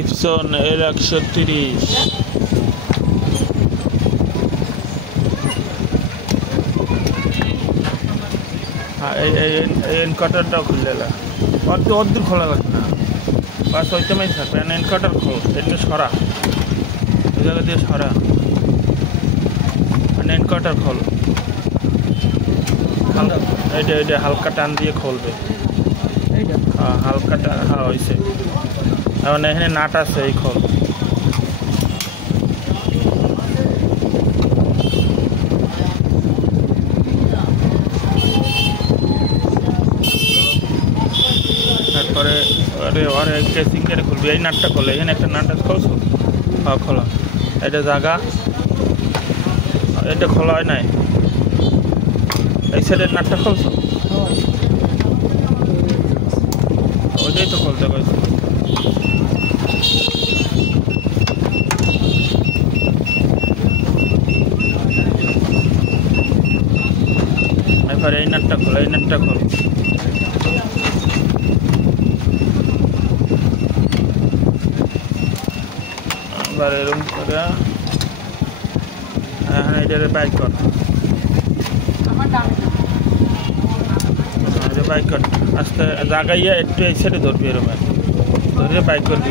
Epson L130 এনকাউন্টারটাও খুললে অর্ধ খোলা লাগবে না, বাস ওইটাই থাকবে। এনকাউন্টার খোল, এটা সরা ওই জায়গা দিয়ে সরা, এনকাউন্টার খোল। এটা হালকা টান দিয়ে খুলবে, হালকা টান। হ্যাঁ হয়েছে, এখন এখানে নাট আছে, এই খোল। তারপরে কেসিং করে খুলবি, এই নাটটা খোলে। এখানে একটা নাট আছে, খোলছো? হ্যাঁ খোলা। এটা জায়গা, এটা খোলা হয় নাই, এই সাইডের নাটটা খোলছো? ওইটাই তো খুলতে কইছি। এবার এই নাটটা খোল, এই নাটটা খোল। এবার এরকম করে এখন এটারে বাইক কর, বাইক কর আস্তে জাগাইয়া একটু এই সাইডে ধরবি, এরকম ধরে বাইক করবি।